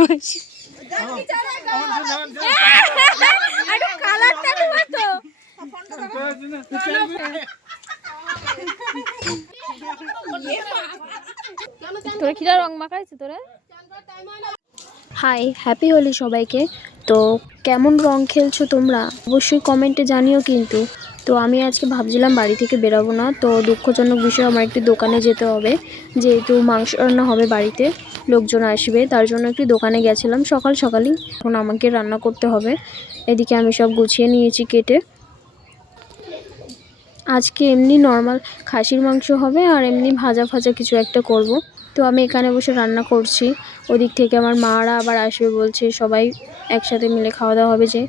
মাসি তোরা কিরা রং মাখাইছে তোরা? হাই, হ্যাপি হোলি সবাইকে। তো কেমন রং খেলছো তোমরা অবশ্যই কমেন্টে জানিও কিন্তু। তো আমি আজকে ভাবছিলাম বাড়ি থেকে বেরাবো না, তো দুঃখজনক বিষয় আমার একটি দোকানে যেতে হবে, যেহেতু মাংস রান্না হবে বাড়িতে, লোকজন আসবে, তার জন্য একটি দোকানে গেছিলাম সকাল সকালই। এখন আমাকে রান্না করতে হবে। এদিকে আমি সব গুছিয়ে নিয়েছি কেটে। আজকে এমনি নর্মাল খাসির মাংস হবে আর এমনি ভাজা ভাজা কিছু একটা করব। তো আমি এখানে বসে রান্না করছি, ওদিক থেকে আমার মারা আবার আসবে বলছে, সবাই একসাথে মিলে খাওয়া দাওয়া হবে যে।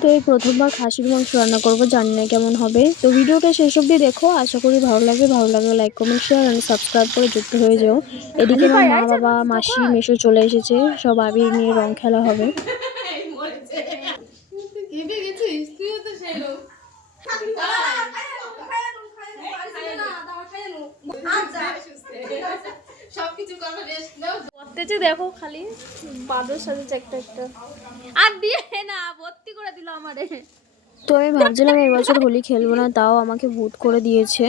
তো এই প্রথমবার খাসির মাংস রান্না করব, জানি না কেমন হবে। তো ভিডিওটা শেষ অবধি দেখো, আশা করি ভালো লাগবে। ভালো লাগলে লাইক কমেন্ট শেয়ার আর সাবস্ক্রাইব করে যুক্ত হয়ে যাও। এদিকে আমার মা বাবা মাসি মেশো চলে এসেছে, সব আবির নিয়ে রং খেলা হবে। দেখো খালি বাদর সাথে একটা একটা আর দিয়ে না ভর্তি করে দিল আমারে। তো আমি ভাবছিলাম এই বছর হোলি খেলবো না, তাও আমাকে ভূত করে দিয়েছে।